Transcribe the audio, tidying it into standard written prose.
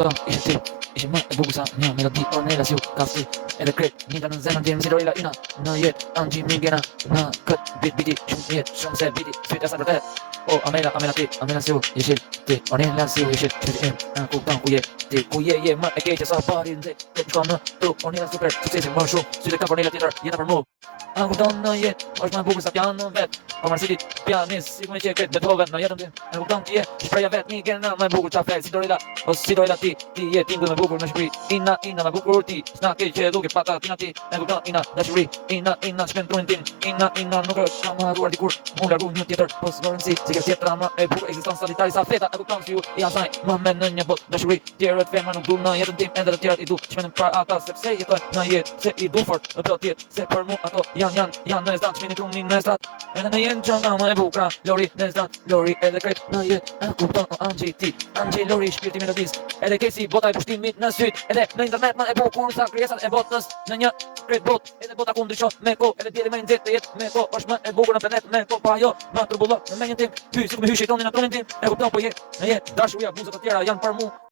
Ishe ti, ishe më e bukur sa një melodi Ornella si u ka si edhe krejt njëta në zemrën tim si Dorila Ina në jetë angjim mingena në këtë biti shumë jetë shumë se biti fytja sa vërtet. O Amela ti, Amela si u jeshil ti, Ornella si u jeshil shpirti im në kupton ku je ti, ku je më e keqe sa bari në zetë të shkon në trup. Ornella super suksesi më shumë sytë ka Ornella tjetër jeta për mu. Në kupton në jetë është më e bukur sa piano vetë. O Marsilit pianist si ku me qe kretë Beethoven në jetën tim. Në kupton ti je shpreja vetë mingena më e bukur qa flet si Dorila o si Dorila ti je tingull më bukur në Shqipëri. Ina më bukur ti, s'na ke që duke pata tina ti, e kupton Ina dashuri, Ina shpendruin tim, Ina nuk është ka më harruar dikur, mu largu një tjetër, po s'vërën si ke tjetra më e bukur ekziston solitari sa fleta, e kupton si ju i asaj, më me në një bot dashuri, tjerët femra nuk du në jetën tim, edhe të tjerët i du, shpendin për ata, sepse jetojnë në jetë, se i du fort, në plot jetë, se për mu ato janë në estrat, shmini tunin në estrat, edhe në jenë që nga më e bukra, Lori në estrat, Lori edhe kret në jetë, e kupton Angji ti, Angji Lori shpirti melodis, edhe kesi bota e pushtimit në syt, edhe në internet më e bukur sa krijesat e botës në një krejt bot, edhe bota ku ndryshon me ko, edhe djeli më nxehtë të jetë me ko, është më e bukur në planet me ko, pa jo më turbullon në mendjen tim, hy sikur me hy shejtoni në trunin tim, e kupton po je, në jetë dashuria, buzët të tjera janë për mu.